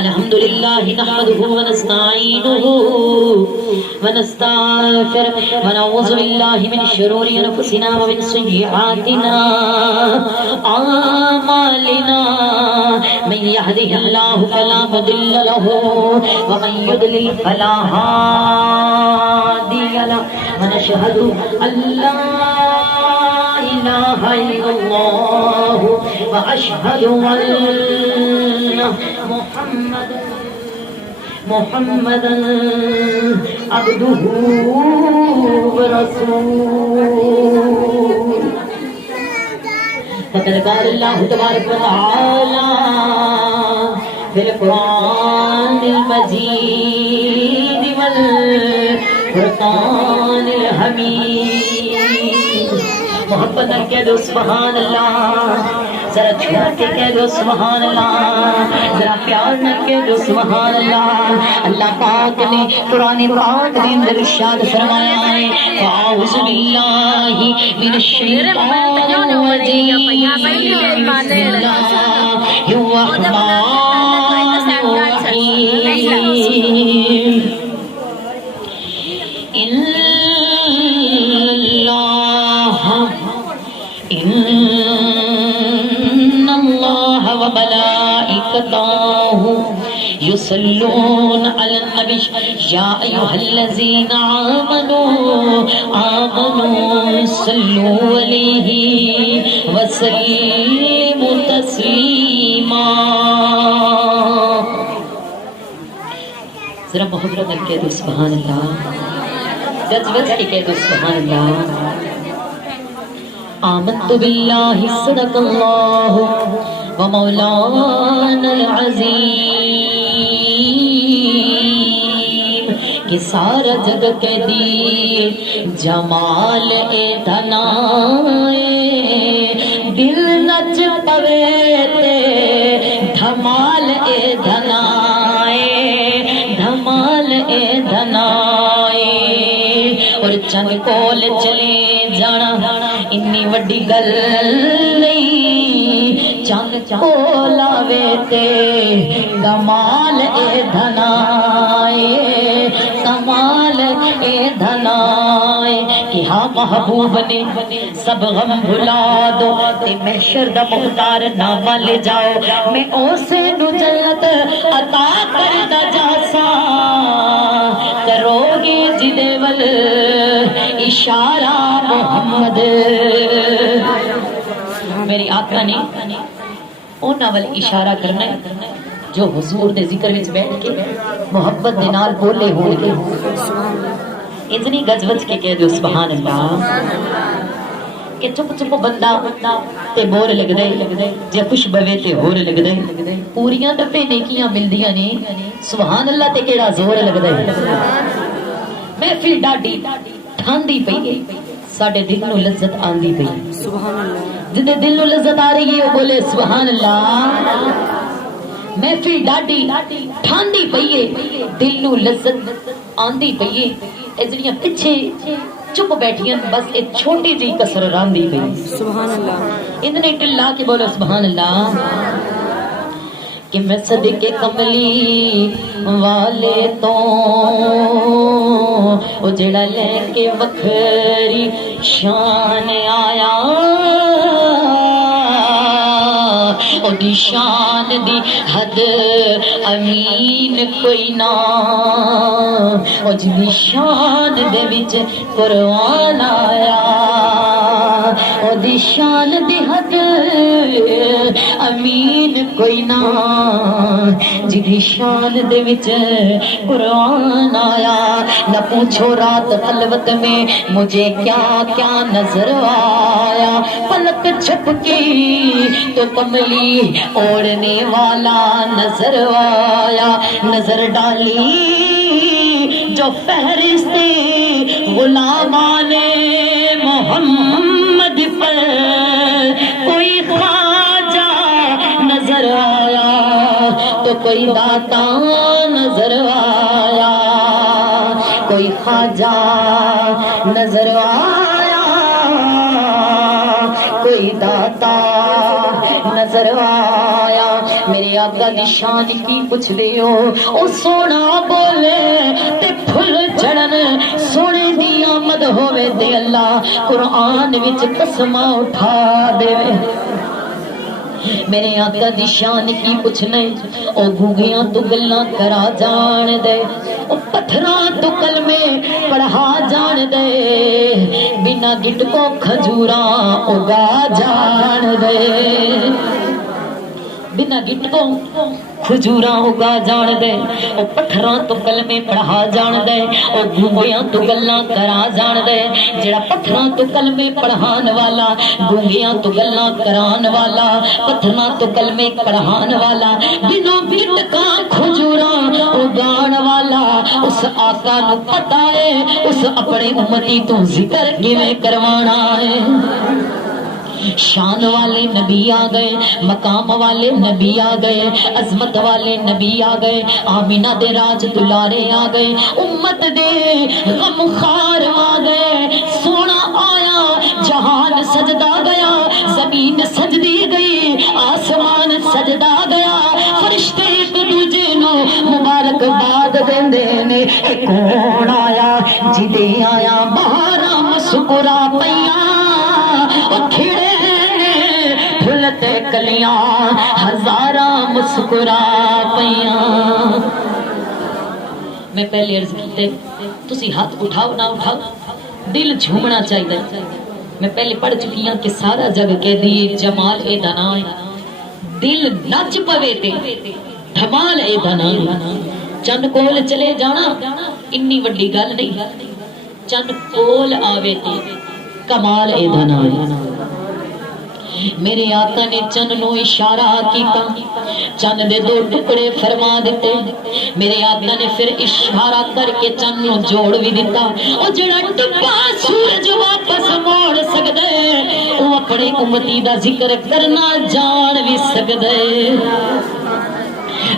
الحمد لله نحمده ونستعينه ونستغفره ونعوذ بالله من شرور انفسنا ومن سيئات اعمالنا من يهده الله فلا مضل له ومن يضلل فلا هادي له ونشهد ان لا إله إلا الله وأشهد أن محمدا عبده ورسوله فقد قال الله تبارك وتعالى في القرآن المجيد والفرقان الحميد محبت نہ کہہ دو سبحان اللہ، ذرا چھوڑ کے کہہ دو سبحان اللہ، ذرا پیار نہ کہہ دو سبحان اللہ۔ اللہ پاک نے قرآن پاک کے اندر ارشاد فرمایا ہے اعوذ باللہ من الشیطان الرجیم بسم اللہ الرحمن الرحیم إن الله وملائكته يصلون على النبي يا أيها الذين آمنوا صلوا عليه وسلموا تسليما۔ ذرا محبت کر کے دو سبحان اللہ، گز گز کے کہہ دو سبحان اللہ۔ آمنت باللہ صدق اللہ ومولانا العظیم کہ سارا جگ کے دی جمال اے دھنائے دل نچ پوے تے دھمال اے دھنائے دھمال اے دھنائے اور چند کول چلے جانا انی وڈی گل نہیں، چند کول آوے تے کمال اے دھنائے کمال اے دھنائے کہ ہاں محبوب نے سب غم بھلا دو تے محشر دا مختار نامہ لے جاؤ، میں اسے نو جنت عطا کردا جاسا کرو گے جدے ول اشارہ محمد۔ میری آقا نے انہاں ول اشارہ کرنا ہے جو حضور دے ذکر وچ بیٹھ کے محبت دے نال بولے ہون گے۔ اتنی گج وج کے کہہ دو سبحان اللہ کہ چپ چپ بندہ تے بور لگ دے جے خوش بوے تے ہور لگ دے، پوریاں دفے نیکیاں ملدیاں نے سبحان اللہ تے کیڑا زور لگ دے۔ محفل ڈاڈی ٹھاندی پئی ساڈے دل نو لذت آندی پئی، سبحان اللہ جدے دل نو لذت آ رہی ہے وہ بولے سبحان اللہ۔ محفل ڈاڈی ٹھاندی پئی دل نو لذت آندی پئی، اے جڑیاں پیچھے چپ بیٹھیاں بس ایک چھوٹی جی کسر راندی پئی، سبحان اللہ اتنے ٹلا کے بولو سبحان اللہ۔ کہ میں صدقے کملی والے تو او جڑا لے کے وکھری شان آیا او دی شان دی حد امین کوئی نہ او جی شان دے وچ قرآن آیا او دی شان دی حد امین کوئی نہ جی شان دے وچ قرآن آیا۔ نہ پوچھو رات خلوت میں مجھے کیا کیا نظر آیا، پلک جھپکی تو کملی اوڑھنے والا نظر آیا، نظر ڈالی جو فہرست غلامان محمد پر کوئی خواجہ نظر آیا تو کوئی داتا نظر آیا، کوئی خواجہ نظر آیا، کوئی داتا نظر کروایا میرے آقا دی شان کی پوچھ دیو او سونا بولے تے پھل چڑھن سونے دی آمد ہوئے تے اللہ قرآن وچ قسمہ اٹھا دے میرے آقا دی شان کی پوچھنے او گونگیاں تو گلاں کرا جان دے او پتھراں تو کلمے پڑھا جان دے بنا گٹ کو کھجوراں اگا جان دے بنا گٹ کو کھجوراں اگا جان دے او پتھراں تو کلمے پڑھا جان دے او گونگیاں تو گلاں کرا جان دے جڑا پتھراں تو کلمے پڑھان والا گونگیاں تو گلاں کران والا پتھراں تو کلمے پڑھان والا بنا گٹ کا کھجوراں اگان والا اس آقا نو پتہ ہے اس اپنے امتی تو ذکر کیویں کروانا ہے شان والے نبی آ گئے مقام والے نبی آ گئے عظمت والے نبی آ گئے آمینہ دے راج دلارے آ گئے امت دے غم خار آ گئے سونا آیا جہان سجدہ گیا زمین سجدی گئی آسمان سجدہ گیا فرشتے ایک دوجے نو مبارک باد دیندے نے کون آیا جدے آیا بہارا مسکرا پیاں کھڑے پھلتے کلیاں ہزاراں مسکرا پیاں میں پہلے عرض کیتے تسی ہاتھ اٹھاؤ نہ اٹھاؤ دل جھومنا چاہیے میں پہلے پڑھ چکی ہوں کہ سارا جگ کہہ دی جمال اے دنا دل نچ پوے تے دھمال اے دنا چند کول چلے جانا انی وڈی گل نہیں چند کول آوے تے کمال اے دنا میرے آقا نے چند نو اشارہ کیتا چند دے دو ٹکڑے فرما دیتے میرے آقا نے پھر اشارہ کر کے چند نو جوڑ بھی دیتا اور جڑا ٹپا سورج واپس موڑ سکدے وہ اپنے امتی دا ذکر کرنا جان بھی سکدے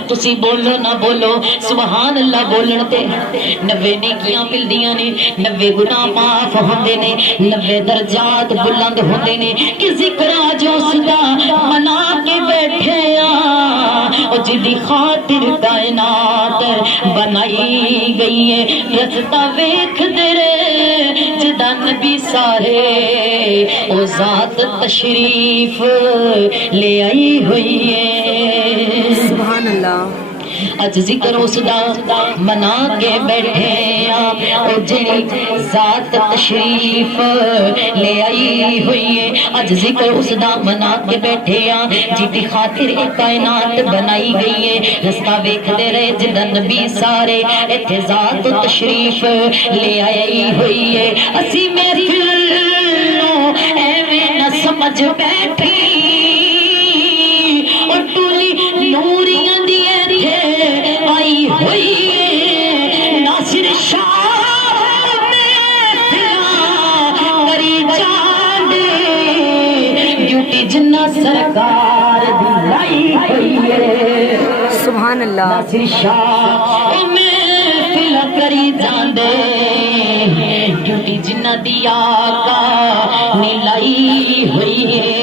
تسی بولو نہ بولو سبحان اللہ بولن تے 90 نیکیاں ملدیاں نے 90 گناہ معاف ہوندے نے 90 درجات بلند ہوندے نے کہ ذکر اج اس دا منا کے بیٹھے او جدی خاطر کائنات بنائی گئی ہے رستا ویکھ دے رے جدا نبی سارے او ذات تشریف لے آئی ہوئی ہے سبحان اللہ اج ذکر اس دا منا کے بیٹھے او جڑی ذات تشریف لے آئی ہوئی ہے اج ذکر اس دا منا کے بیٹھے جدی خاطر ایک کائنات بنائی گئی ہے رستہ ویکھدے رہے جدا نبی سارے ایتھے ذات تشریف لے آئی ہوئی ہے اسی محفل نو ایویں نہ سمجھ بیٹھی اور ٹولی نوریاں دی آئی ہوئی ناصر شاہ کری چاندے ڈیوٹی جنہ سرکار دلائی ہوئی ہے سبحان اللہ ناصر شاہ محفل کری جاندے ڈیوٹی جنہ دی آقا نیلائی ہوئی ہے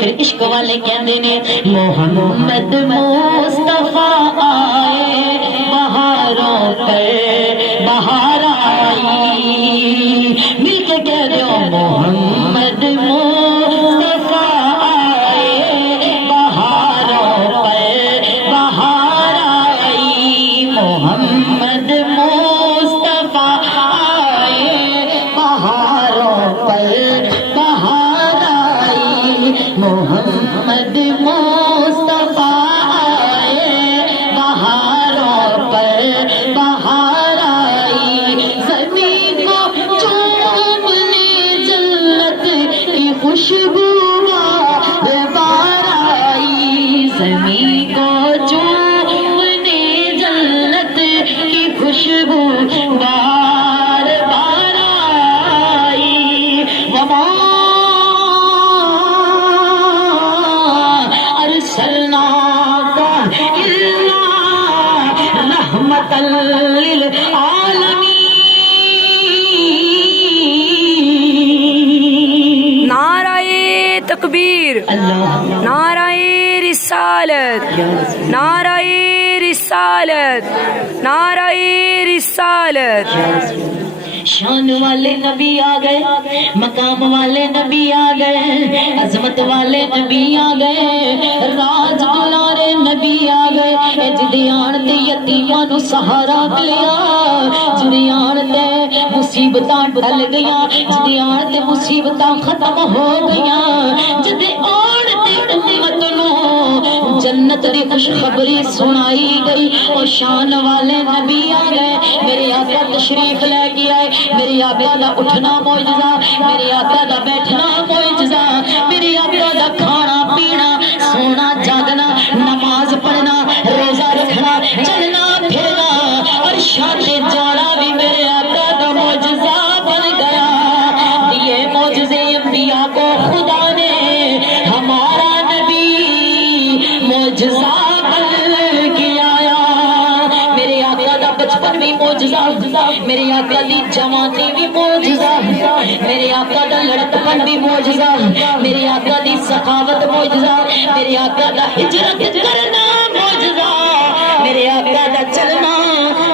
پھر عشق والے کہندے نے محمد مصطفیٰ آئے بہاروں پر بہار آئی مل کے کہہ دو محمد مصطفیٰ آئے بہاروں پر بہار آئی محمد مصطفیٰ آئے بہاروں پر بہار آئی محمد مصطفیٰ آئے بہاروں پر بہار آئی زمین کو چومنے جنت کی خوشبو بار آئی زمین کو چومنے جنت کی خوشبو بار بار آئی وما أرسلناك إلا رحمة للعالمين نعرہ تکبیر اللہ نعرہ رسالت نعرہ رسالت نعرہ رسالت شان والے نبی آ گئے مقام والے نبی آ گئے عظمت والے نبی آ گئے راج دلارے نبی آ گئے جدیان تے یتیماں نو سہارا ملیا جدیان تے مصیبتاں ٹل گئیاں جدیان تے مصیبتاں ختم ہو گئیاں جدے آن تے امت نو جنت دی خوشخبری سنائی گئی او شان والے نبی آ گئے میرے آقا تشریف لے کے آئے میرے آقا دا اٹھنا معجزہ میرے آقا دا بیٹھنا معجزہ میرے آقا دا کھانا پینا سونا جاگنا نماز پڑھنا روزہ رکھنا چلنا پھرنا اور شانے جانا بھی میرے آقا دا معجزہ بن گیا دیے معجزے انبیاء کو خدا نے ہمارا نبی معجزہ بن کے آیا میرے آقا دا بچپن بھی معجزہ میرے آقا دی جوانی بھی معجزہ میرے آقا دا لڑکپن بھی معجزہ میرے آقا دی سخاوت معجزہ میرے آقا دا ہجرت کرنا معجزہ میرے آقا دا چلنا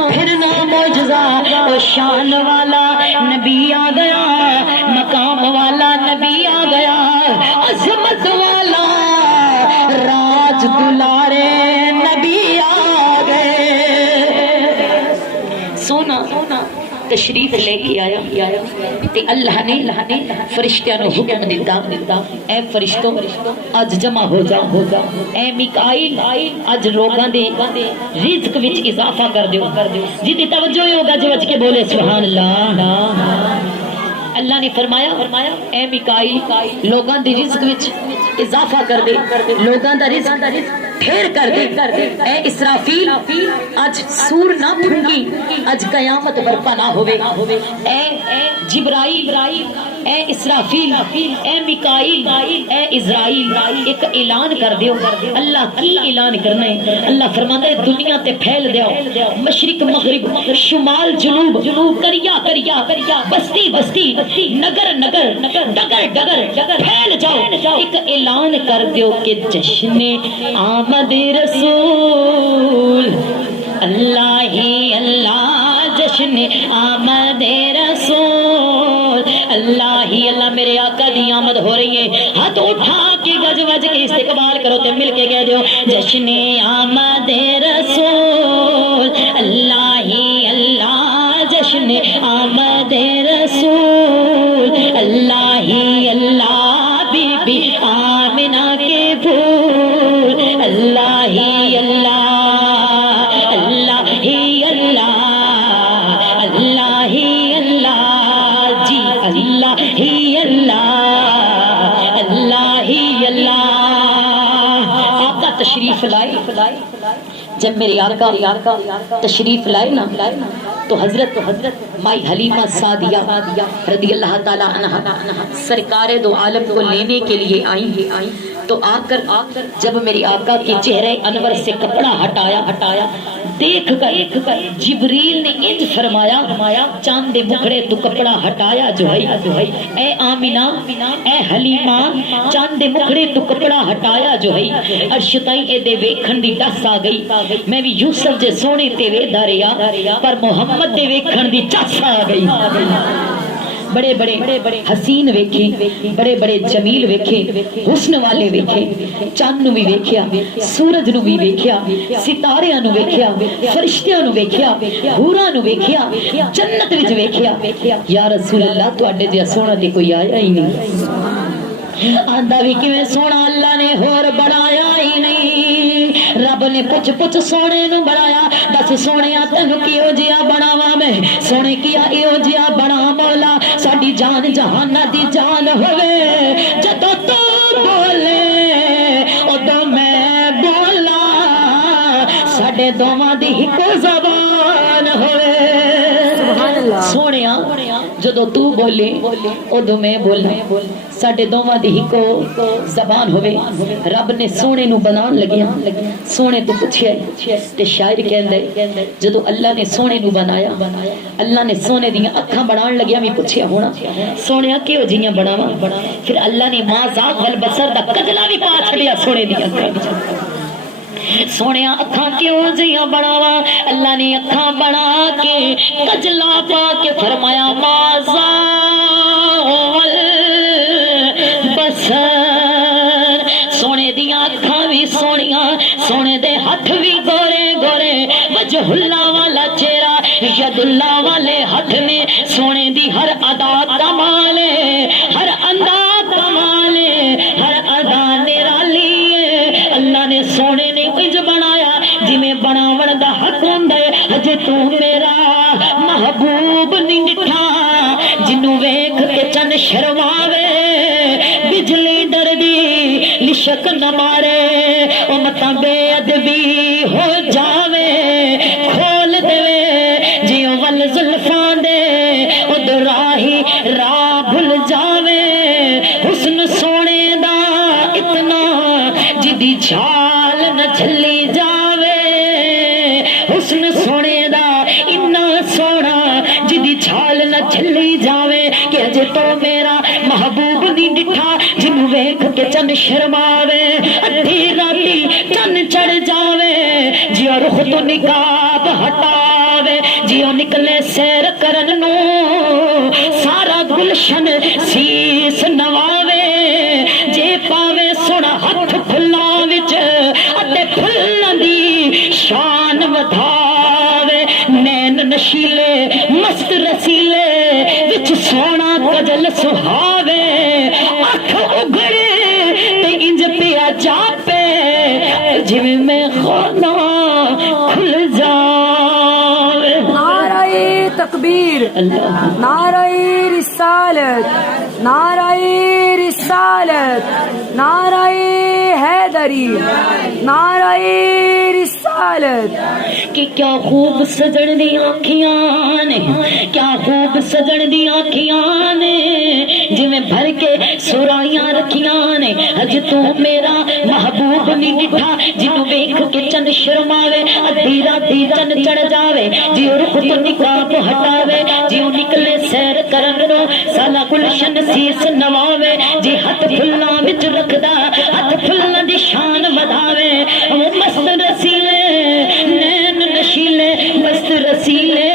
پھرنا معجزہ او شان والا نبی آ گیا مقام والا نبی آ گیا عظمت والا راج دلارے نبی آ گئے سونا تشریف لے کے آیا تے اللہ نے فرشتیاں نو حکم دیتا اے فرشتوں اج جمع ہو جاؤ اے میکائیل اج لوگاں دے رزق وچ اضافہ کر دیو جدی توجہ ہوگا جو وچ کے بولے سبحان اللہ اللہ نے فرمایا اے میکائیل لوگاں دے رزق وچ اضافہ کر دے لوگاں دا رزق پھیر کر دے اے اسرافیل اج سور نہ پھنگی اج قیامت برپا نہ ہوئے اے جبرائیل اے اسرافیل اے میکائیل اے عزرائیل ایک اعلان کر دیو اللہ کی اعلان کرنا ہے اللہ فرماتا ہے دنیا تے پھیل دیو مشرق مغرب شمال جنوب کریا بستی نگر ڈگر پھیل جاؤ ایک اعلان کر دیو کہ جشن آمد رسول اللہ ہی اللہ جشن آمد رسول اللہ ہی اللہ میرے آقا دی آمد ہو رہی ہے ہاتھ اٹھا کے گج وج کے استقبال کرو تے مل کے کہہ دیو جشن آمد رسول اللہ ہی اللہ جشن آمد رسول اللہ ہی اللہ بی بی آمنہ کے پھول اللہ ہی اللہ اللہ ہی اللہ اللہ ہی اللہ جی اللہ ہی اللہ اللہ ہی اللہ آقا تشریف لائے جب میرے آقا تشریف لائے نا تو حضرت مائی حلیمہ سعدیہ رضی اللہ تعالی عنہ سرکار دو عالم کو لینے کے لیے آئیں تو آ کر جب میرے آقا کے چہرے انور سے کپڑا ہٹایا دیکھ کر جبریل نے انج فرمایا چاند مکھڑے تو کپڑا ہٹایا جو ہے اے آمینہ اے حلیمہ چاند مکھڑے تو کپڑا ہٹایا جو ہے عرش تائیں اے دے ویکھن دی دس آ گئی میں بھی یوسف جے سونے تے ویدا رہیا پر محمد دے ویکھن دی چس آ گئی بڑے بڑے حسین ویکھے بڑے بڑے جمیل ویکھے حسن والے ویکھے چاند نو بھی ویکھیا سورج نو بھی ویکھیا ستاریاں نو ویکھیا فرشتیاں نو ویکھیا حوراں نو ویکھیا جنت وچ ویکھیا یا رسول اللہ تواڈے جیا سونا تے کوئی آیا ہی نہیں آندا بھی کیویں سونا اللہ نے ہور بڑھایا ہی نہیں رب نے پچھ سونے نو بڑھایا دس سونیا تینو کیو جیا بناواں میں سونے کیا ایو جیا بنا مولا ساڈی جان جہاناں دی جان ہوے جدوں تو بولے اودوں میں بولا ساڈے دوواں دی اکو زبان ہوے اللہ سونے جدو تو بولے ادو میں بولنا ساڈے دوواں دی ہکو زبان ہوئے رب نے سونے نو بنان لگیا سونے تو پوچھیا تے شاعر کہندا جدو اللہ نے سونے نو بنایا اللہ نے سونے دیاں اکھاں بنان لگیا میں پوچھیا ہونا سونے کیوں جیاں بناواں پھر اللہ نے ما ذاق والبصر دا کجلا بھی پا چھڑیا سونے دی اکھاں سونے اکھاں کیوں جیاں بناواں اللہ نے اکھاں بنا کے کجلا پا کے فرمایا ما ذاق بسر سونے دیاں اکھاں بھی سونیاں سونے دے ہاتھ بھی گورے گورے وجہ اللہ والا چہرہ ید اللہ والے ہاتھ میں سونے دی ہر ادا کمال ہر انداز کمال ہر ادا نرالی اللہ نے سونے نے کچھ بنایا جی میں بناون دا حق ہوندا ہے اجے تو میرا محبوب نہیں ڈٹھا جنوں ویکھ کے چن شرماوے بجلی ڈردی لشک نہ مارے او متا بے ادبی ہو جاوے کھول دے جیو ول زلفاں دے او دراہی راہ بھل جاوے حسن سونے دا اتنا جدی جھال نہ جھلی جاوے حسن سونے دا اتنا سونا جدی جھال نہ جھلی جاوے کہ اجے تو میرا محبوب نہیں ڈٹھا جنوں ویکھ کے چن شرماوے ادھی راتی چن چڑھ جاوے جیو رخ تو نقاب ہٹاوے جیو نکلے سیر کرن نو سارا گلشن سیس نواوے جے پاوے سونا ہاتھ پھلاں وچ اتے پھلاں دی شان ودھاوے نین نشیلے مست رسیلے وچ سونا کجل سہاوے اکھ اگڑے تے انج پیا جاپے جویں میں خانہ کھل جاوے نعرہ تکبیر نعرہ رسالت نعرہ رسالت نعرہ حیدری نعرہ رسالت کہ کیا خوب سجن دی آنکھیاں نے کیا خوب سجن دی آنکھیاں نے جویں بھر کے سرائیاں رکھیاں نے اج تو میرا محبوب نہیں ڈٹھا جنوں ویکھ کے چن شرماوے ادھی راتی چن چڑھ جاوے جیو رخ تو نقاب ہٹاوے جیو نکلے سیر کرن نو سالا گلشن سیس نواوے جی ہاتھ پھلاں وچ رکھدا ہاتھ پھلاں دی شان ودھاوے وہ مست رسیلے نین نشیلے مست رسیلے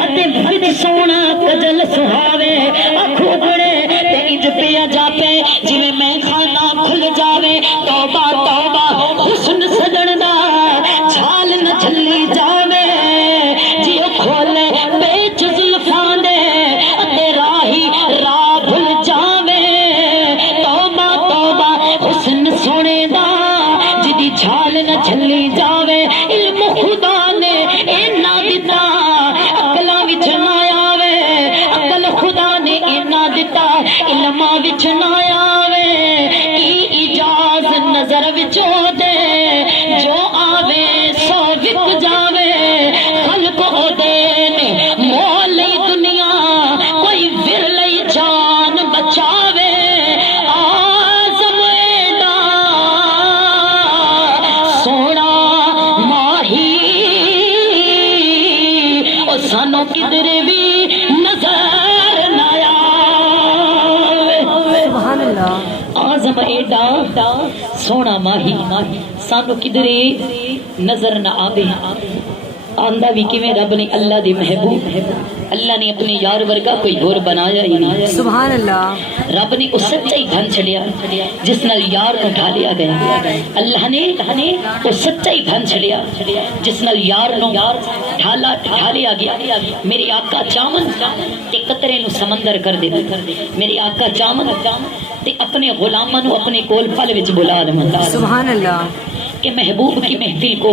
اتے وچ سونا کجل سہاوے اکھو بڑے تے انج پیا جاپے جویں میں خانہ کھل جاوے توبہ توبہ حسن سجن دا چھال نہ جھلی جاوے جیو کھولے بیچ زلفاں دے اتے راہی راہ بھل جاوے توبہ توبہ حسن سونے دا جدی چھال نہ جھلی جاوے علم خدا نے اینا دتا عقلاں وچ نہ آوے عقل خدا نے اینا دتا علماں وچ نہ آوے کی اجاز نظر وچوں دے جو آوے سو وک جاوے خلق او دے نے مول دنیا کوئی ور لئی جان بچاوے آزم ایڈا سونا ماہی او سانو کدھر بھی نظر نہ آوے سبحان اللہ آزم ایڈا سونا ماہی سانو کدھرے نظر نہ آوے آندہ بھی کیویں رب نے اللہ دے محبوب اللہ نے اپنے یار ورگا کوئی اور بنایا ہی نہیں سبحان اللہ رب نے اس سچا ہی دھن چھڑیا جس نال یار نو ڈھا لیا گیا اللہ نے اس سچا ہی دھن چھڑیا جس نال یار نو ڈھا لیا گیا میرے آقا چامن تے قطرے نو سمندر کر دے میرے آقا چامن تے اپنے غلاماں نو اپنے کول پل وچ بلا دے سبحان اللہ کہ محبوب کی محفل کو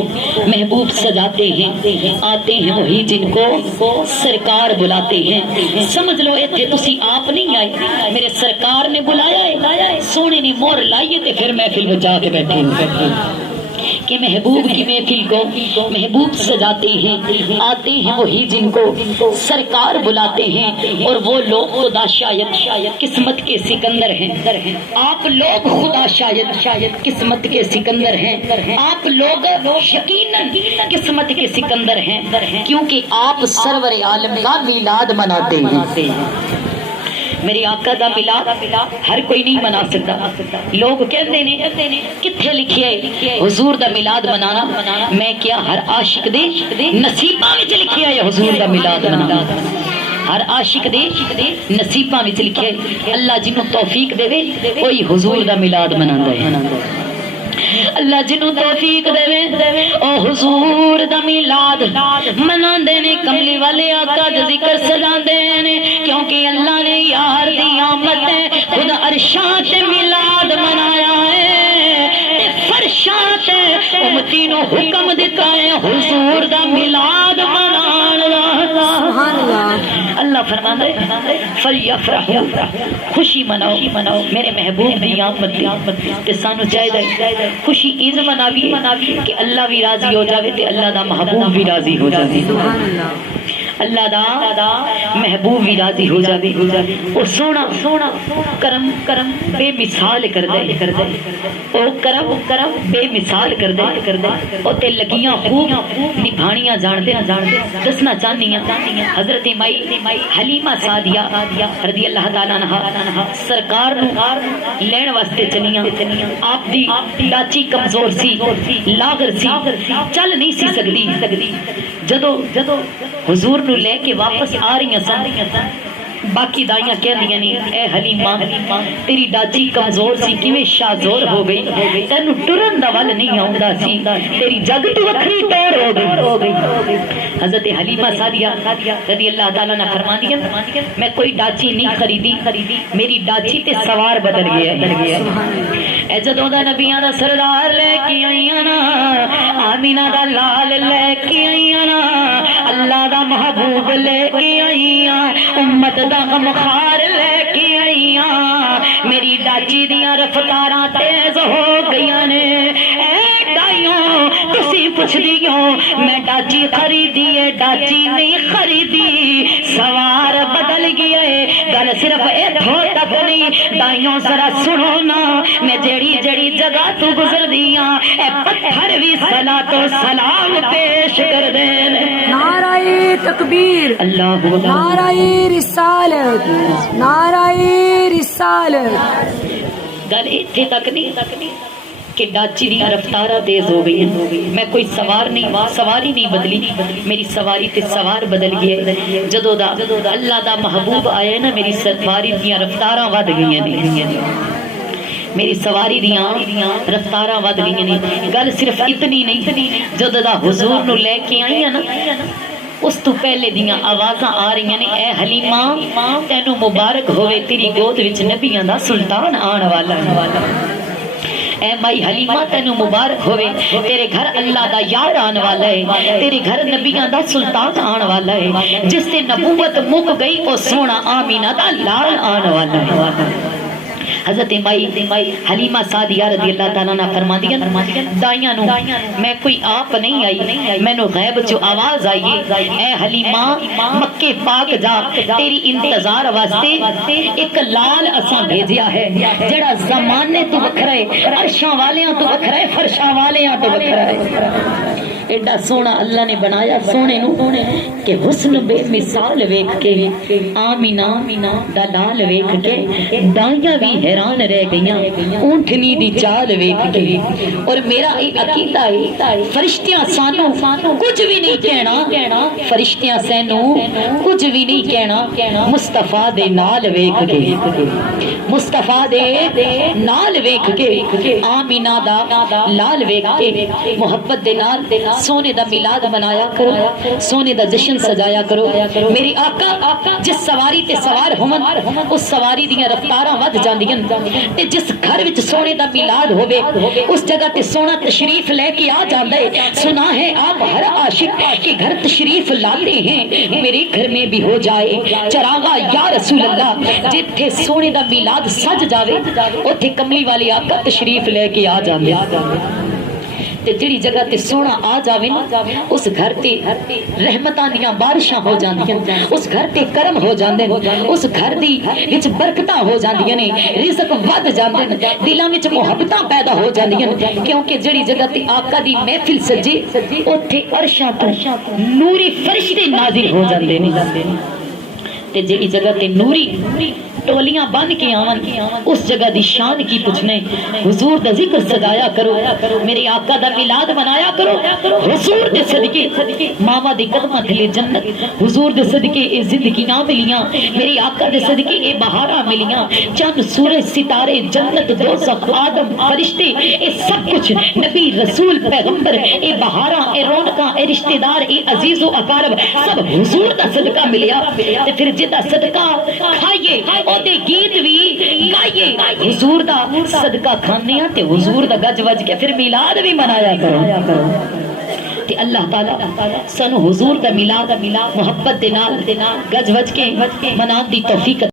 محبوب سجاتے ہیں آتے ہیں وہی جن کو سرکار بلاتے ہیں سمجھ لو ایتھے تسی آپ نہیں آئے میرے سرکار نے بلایا ہے سونے نے مور لائیے تے پھر محفل بجا کے بیٹھے کہ محبوب کی محفل کو محبوب سجاتے ہیں، آتے ہیں وہی جن کو سرکار بلاتے ہیں، اور وہ لوگ خدا شاید قسمت کے سکندر ہیں۔ آپ لوگ خدا شاید قسمت کے سکندر ہیں، آپ لوگ یقیناً قسمت کے سکندر ہیں، کیونکہ آپ سرور عالم کا میلاد مناتے ہیں۔ میرے آقا دا میلاد ہر کوئی نہیں منا سکتا۔ لوگ کہتے ہیں کتھے لکھے حضور دا میلاد منانا، میں کیا ہر عاشق دے نصیباں وچ لکھیا ہے حضور دا میلاد منانا، ہر عاشق دے نصیباں وچ لکھے، اللہ جنوں توفیق دے کوئی حضور دا میلاد مناندا ہے۔ اللہ جنوں توفیق دے او حضور دا میلاد مناندے نے، کملی والے آقا دا ذکر سجاندے نے، کیونکہ اللہ نے یار دی آمد خود عرشاں تے میلاد منایا ہے، تے فرشاں تے امتی نو حکم دیتا ہے حضور دا میلاد منان دا۔ سبحان اللہ۔ اللہ فرماتا ہے فلیفرحوا، خوشی مناؤ میرے محبوب دی آمد تے سانو چاہیے خوشی از مناوی کہ اللہ بھی راضی ہو جاوے تے اللہ دا محبوب بھی راضی ہو جاوے، سبحان اللہ۔ اللہ دا محبوب بھی راضی ہو جاوے، اور سونا کرم بے مثال کر دے، او کرم بے مثال کر دے، او تے لگیاں خوب نبھانیاں جان دے۔ دسنا چاہنی حضرت مائی حلیمہ سعدیہ رضی اللہ تعالیٰ عنہا سرکار نو لین واسطے چلیاں، آپ دی لاچی کمزور سی، لاغر سی، چل نہیں سی سکدی، جدو حضور نو لے کے واپس آ رہی سن، باقی دائیاں کہہ دیا نہیں اے حلیمہ تیری ڈاچی کمزور سی کیویں شازور ہو گئی، تینو ٹرن دا ول نہیں آوندا سی، تیری جگ تو وکھری ٹور ہو گئی۔ حضرت حلیمہ سعدیہ رضی اللہ تعالیٰ نے فرمایا میں کوئی ڈاچی نہیں خریدی، میری ڈاچی تے سوار بدل گیا۔ اے جدوں دا نبیاں دا سردار لے کے آئیاں نا، آمینہ دا لال لے کے آئیاں نا، اللہ دا محبوب لے کے آئیاں، امت دا غمخار لے کے آئیاں، میری ڈاچی دیاں رفتاراں تیز ہو گئیاں نے۔ اے دائیوں تسی پوچھ دیو میں ڈاچی خریدی ہے، ڈاچی نہیں خریدی، سوار بدل گیا ہے۔ گل صرف اتھوں تک نہیں دائیوں ذرا سنو نا، میں جڑی جگہ تو گزر دیاں اے پتھر بھی صلاۃ و سلام پیش کر دے۔ نعرہ تکبیر، اللہ نعرہ رسالت، نعرہ رسالت۔ گل اتھے تک نہیں کہ ڈاچی دی رفتارہ تیز ہو گئی ہیں، میں کوئی سواری نہیں بدلی، میری سواری تے سوار بدل گئے۔ جدو دا اللہ دا محبوب آئے نا میری سواری دیاں رفتاراں ود گئی ہیں، میری سواری دیاں رفتاراں ود گئی ہیں۔ گل صرف اتنی نہیں، جدو دا حضور نو لے کے آئی ہیں نا، اس تو پہلے دیاں آوازاں آ رہی ہیں اے حلیمہ تینو مبارک ہوئے تیری گود وچ نبیاں دا سلطان آن والا ہے۔ اے مائی حلیمہ تینو مبارک ہوئے تیرے گھر اللہ دا یار آن والا ہے، تیرے گھر نبیاں دا سلطان آن والا ہے، جس سے نبوت مک گئی او سونا آمینہ دا لال آن والا ہے۔ حضرت مائی حلیمہ سعدیہ رضی اللہ تعالیٰ نے فرمایا دائیاں نو میں کوئی آپ نہیں آئی، میں نو غیب جو آواز آئی اے حلیمہ مکے پاک جا، تیری انتظار واسطے ایک لال اساں بھیجیا ہے جڑا زمانے تو وکھرا ہے، عرشاں والیاں تو وکھرا ہے، فرشاں والیاں تو وکھرا ہے۔ ایڈا سونا اللہ نے بنایا سونے نو کہ حسن بے مثال ویکھ کے آمینہ دا لال ویکھ کے دائیاں بھی حیران رہ گئیاں اونٹنی دی چال ویکھ کے۔ اور میرا عقیدہ ہے فرشتیاں سانو کچھ بھی نہیں کہنا، فرشتیاں سینو کچھ بھی نہیں کہنا، مصطفیٰ دے نال ویکھ کے، مصطفیٰ دے نال ویکھ کے، آمینہ دا لال ویکھ کے محبت دے نال سونے دا میلاد منایا کرو، سونے دا جشن سجایا کرو۔ میری آقا جس سواری تے سوار ہومن اس سواری دیاں رفتاراں ود جاندیاں، تے جس گھر وچ سونے دا میلاد ہوے اس جگہ تے سونا تشریف لے کے آ جاندا ہے۔ سنا ہے آپ ہر عاشق کے گھر تشریف لاتے ہیں، میرے گھر میں بھی ہو جائے چراغا یا رسول اللہ۔ جتھے سونے دا میلاد سج جاوے اوتھے کملی والے آقا تشریف لے کے آ جاندے۔ تے جڑی جگہ تے سونا آ جاوے نا اس گھر تے رحمتاں دیاں بارشاں ہو جاندیاں اس گھر تے کرم ہو جاندے اس گھر دی وچ برکتاں ہو جاندیاں نے رزق ود جاندے دلاں وچ محبتاں پیدا ہو جاندیاں کیونکہ جڑی جگہ تے آقا دی محفل سجے اوتھے عرشاں تو نوری فرشتے نازل ہو جاندے نے تے جڑی جگہ تے نوری ٹولیاں بن کے آون اس جگہ دی شان کی پوچھنے حضور دا ذکر سجایا کرو میرے آقا دا میلاد منایا کرو حضور دے صدقے ماوا دی قدماں تھلے جنت حضور دے صدقے اے زندگی نہ ملیاں میرے آقا دے صدقے اے بہاراں ملیاں چند سورج ستارے جنت دوزخ آدم فرشتے اے سب کچھ نبی رسول پیغمبر اے بہاراں اے رونقاں اے رشتہ دار اے عزیز و اقارب سب حضور دا صدقہ ملیا تے پھر جدا صدقہ کھائیے او دے گیت بھی گائیے حضور دا صدقہ کھانے تے حضور دا گج وج کے پھر میلاد بھی منایا کرو تے اللہ تعالی سانو حضور دا میلاد محبت دے نال گج وج کے منان دی توفیق